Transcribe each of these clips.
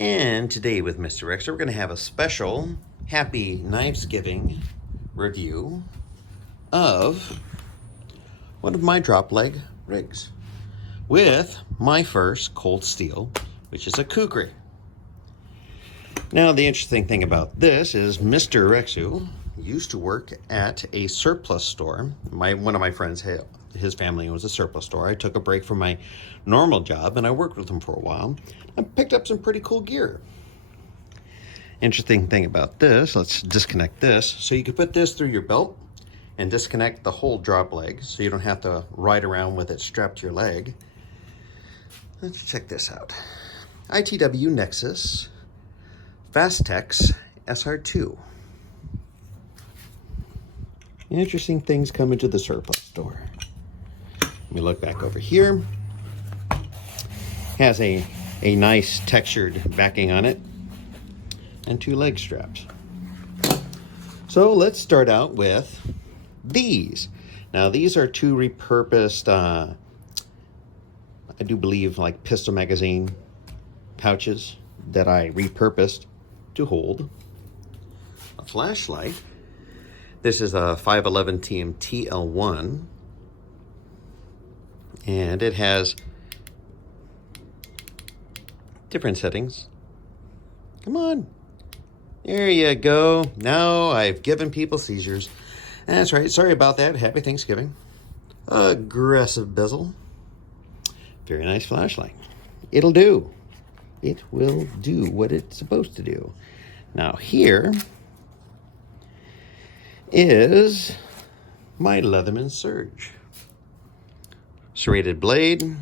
And today with Mr. Rex, we're going to have a special Happy Knivesgiving review of one of my drop leg rigs with my first Cold Steel, which is a Kukri. Now, the interesting thing about this is Mr. Rexu used to work at a surplus store. One of my friends, his family owns a surplus store. I took a break from my normal job and I worked with him for a while. I picked up some pretty cool gear. Interesting thing about this, let's disconnect this. So you can put this through your belt and disconnect the whole drop leg so you don't have to ride around with it strapped to your leg. Let's check this out. ITW Nexus Fastex SR2. Interesting things come into the surplus store. Let me look back over here. Has a nice textured backing on it and two leg straps. So let's start out with these. Now these are two repurposed, I do believe like pistol magazine pouches that I repurposed to hold a flashlight. This is a 511 TMT L1, and it has different settings. Come on. There you go. Now I've given people seizures. That's right. Sorry about that. Happy Thanksgiving. Aggressive bezel. Very nice flashlight. It'll do. It will do what it's supposed to do. Now here is my Leatherman Surge. Serrated blade,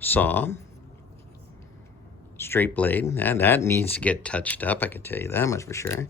saw, straight blade, and that needs to get touched up, I can tell you that much for sure.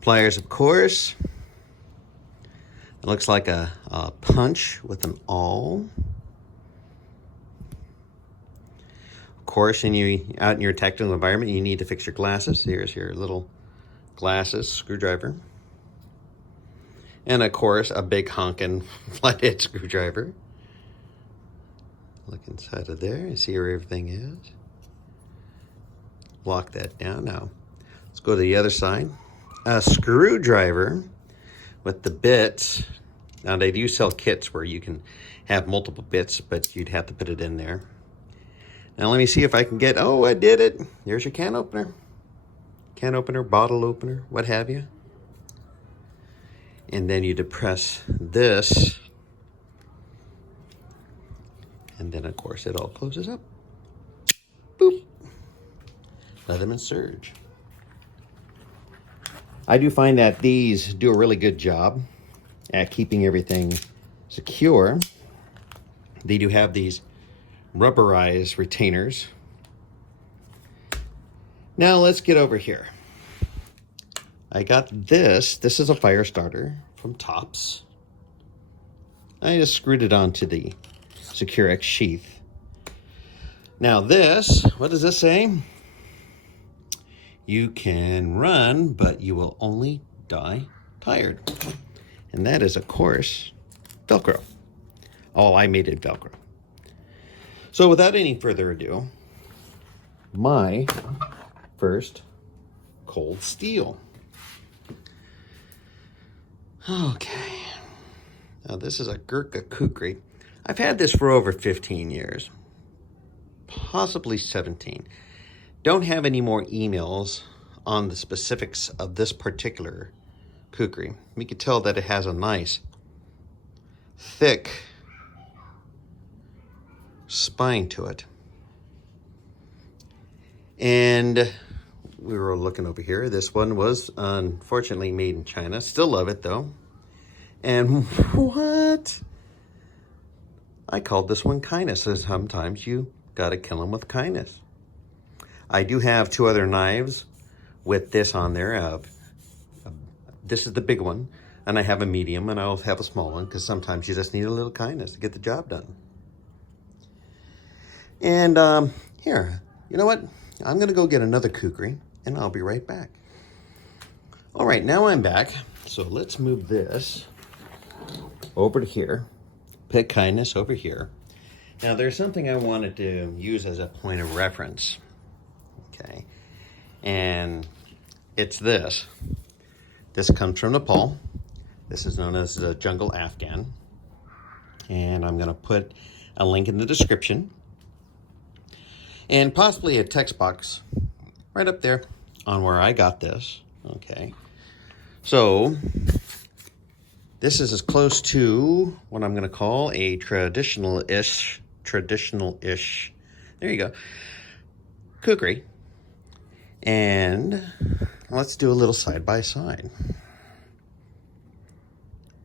Pliers, of course. It looks like a punch with an awl. Of course, out in your technical environment, you need to fix your glasses. Here's your little glasses, screwdriver. And of course, a big honkin' flathead screwdriver. Look inside of there and see where everything is. Lock that down. Now, let's go to the other side. A screwdriver with the bits. Now, they do sell kits where you can have multiple bits, but you'd have to put it in there. Now, let me see if I can get, oh, I did it. There's your can opener. Can opener, bottle opener, what have you. And then you depress this. And then, of course, it all closes up. Boop. Leatherman Surge. I do find that these do a really good job at keeping everything secure. They do have these rubberized retainers. Now let's get over here. I got this. This is a fire starter from Tops. I just screwed it onto the Secure-X sheath. Now this, what does this say? You can run, but you will only die tired. And that is, of course, Velcro. Oh, I made it Velcro. So without any further ado, my first Cold Steel. Okay. Now this is a Gurkha Kukri. I've had this for over 15 years, possibly 17. Don't have any more emails on the specifics of this particular Kukri. We can tell that it has a nice, thick spine to it. And we were looking over here. This one was unfortunately made in China. Still love it though. And what? I called this one kindness. So sometimes you gotta kill them with kindness. I do have two other knives with this on there. This is the big one, and I have a medium, and I'll have a small one because sometimes you just need a little kindness to get the job done. And here, you know what? I'm gonna go get another Kukri, and I'll be right back. All right, now I'm back. So let's move this over to here. Put kindness over here. Now there's something I wanted to use as a point of reference, okay? And it's this. This comes from Nepal. This is known as the Jungle Afghan. And I'm gonna put a link in the description and possibly a text box right up there on where I got this, okay? So this is as close to what I'm gonna call a traditional-ish, there you go, kukri. And let's do a little side-by-side.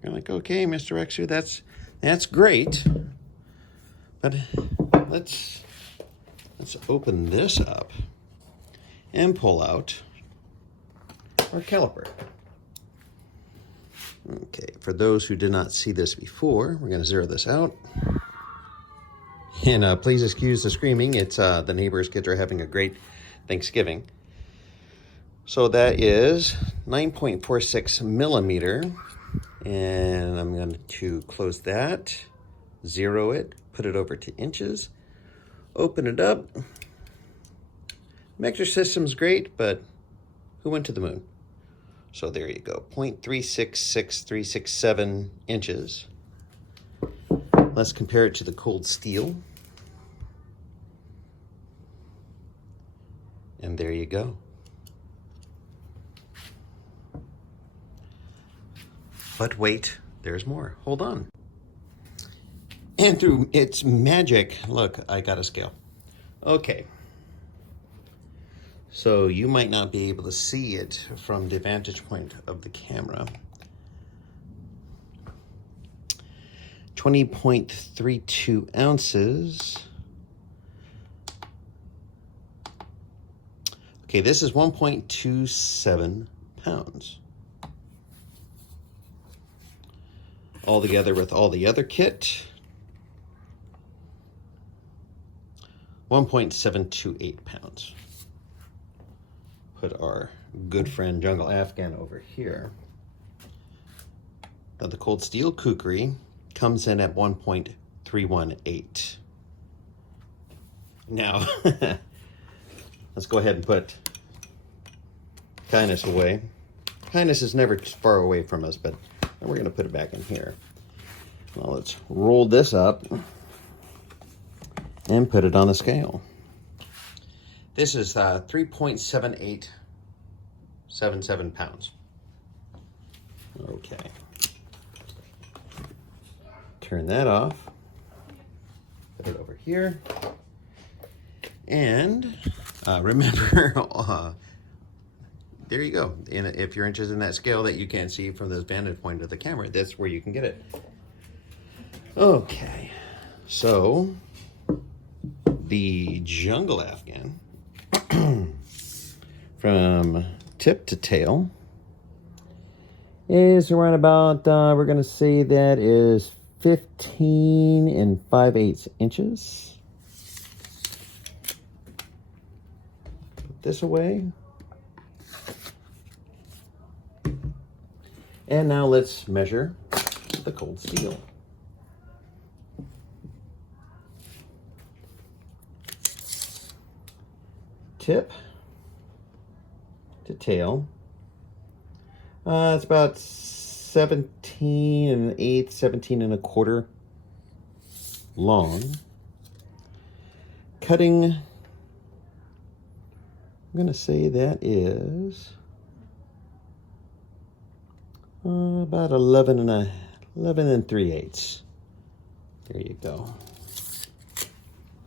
You're like, okay, Mr. Rexer, that's great, but let's open this up and pull out our caliper. Okay, for those who did not see this before, we're going to zero this out. And please excuse the screaming. It's the neighbors' kids are having a great Thanksgiving. So that is 9.46 millimeter. And I'm going to close that, zero it, put it over to inches, open it up. Metric system's great, but who went to the moon? So there you go, 0.366367 inches. Let's compare it to the Cold Steel. And there you go. But wait, there's more. Hold on. And through its magic, look, I got a scale. Okay. So you might not be able to see it from the vantage point of the camera. 20.32 ounces. Okay, this is 1.27 pounds. All together with all the other kit, 1.728 pounds. Put our good friend Jungle Afghan over here. Now the Cold Steel Kukri comes in at 1.318. Now, let's go ahead and put kindness away. Kindness is never far away from us, but we're going to put it back in here. Now let's roll this up and put it on the scale. This is 3.7877 pounds. Okay. Turn that off. Put it over here. And remember, there you go. And if you're interested in that scale that you can't see from the vantage point of the camera, that's where you can get it. Okay, so the Jungle Afghan, from tip to tail, is around about, we're going to say that is 15 and 5/8 inches. Put this away. And now let's measure the Cold Steel. Tip to tail. It's about 17 and 1/8, 17 and 1/4 long. Cutting, I'm going to say that is about 11 and 3/8. There you go.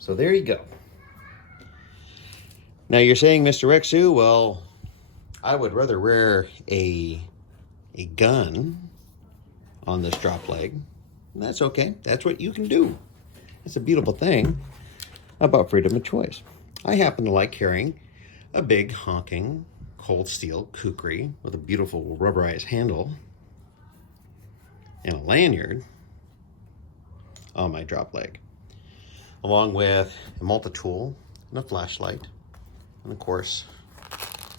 So there you go. Now you're saying, Mr. Rexu, well, I would rather wear a gun on this drop leg. And that's okay. That's what you can do. It's a beautiful thing about freedom of choice. I happen to like carrying a big honking Cold Steel Kukri with a beautiful rubberized handle and a lanyard on my drop leg, along with a multi-tool and a flashlight. And of course,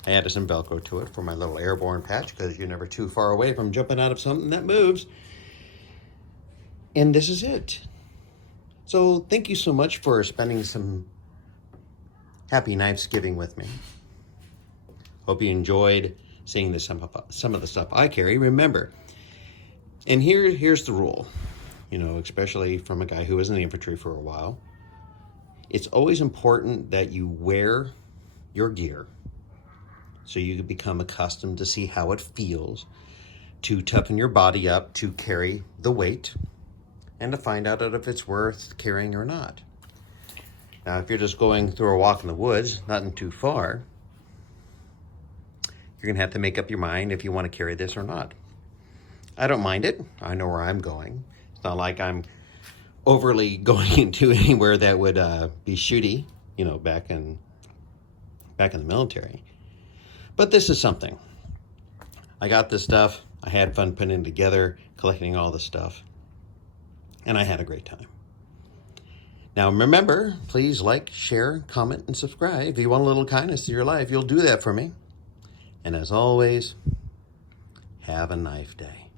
I added some Velcro to it for my little airborne patch, because you're never too far away from jumping out of something that moves. And this is it. So thank you so much for spending some happy Knifesgiving with me. Hope you enjoyed seeing some of the stuff I carry. Remember, and here's the rule, especially from a guy who was in the infantry for a while. It's always important that you wear your gear so you can become accustomed to see how it feels to toughen your body up to carry the weight and to find out if it's worth carrying or not. Now, if you're just going through a walk in the woods, nothing too far, you're gonna have to make up your mind if you want to carry this or not. I don't mind it. I know where I'm going. It's not like I'm overly going into anywhere that would be shooty, back in the military. But this is something. I got this stuff. I had fun putting it together, collecting all the stuff, and I had a great time. Now remember, please like, share, comment, and subscribe. If you want a little kindness to your life, you'll do that for me. And as always, have a knife day.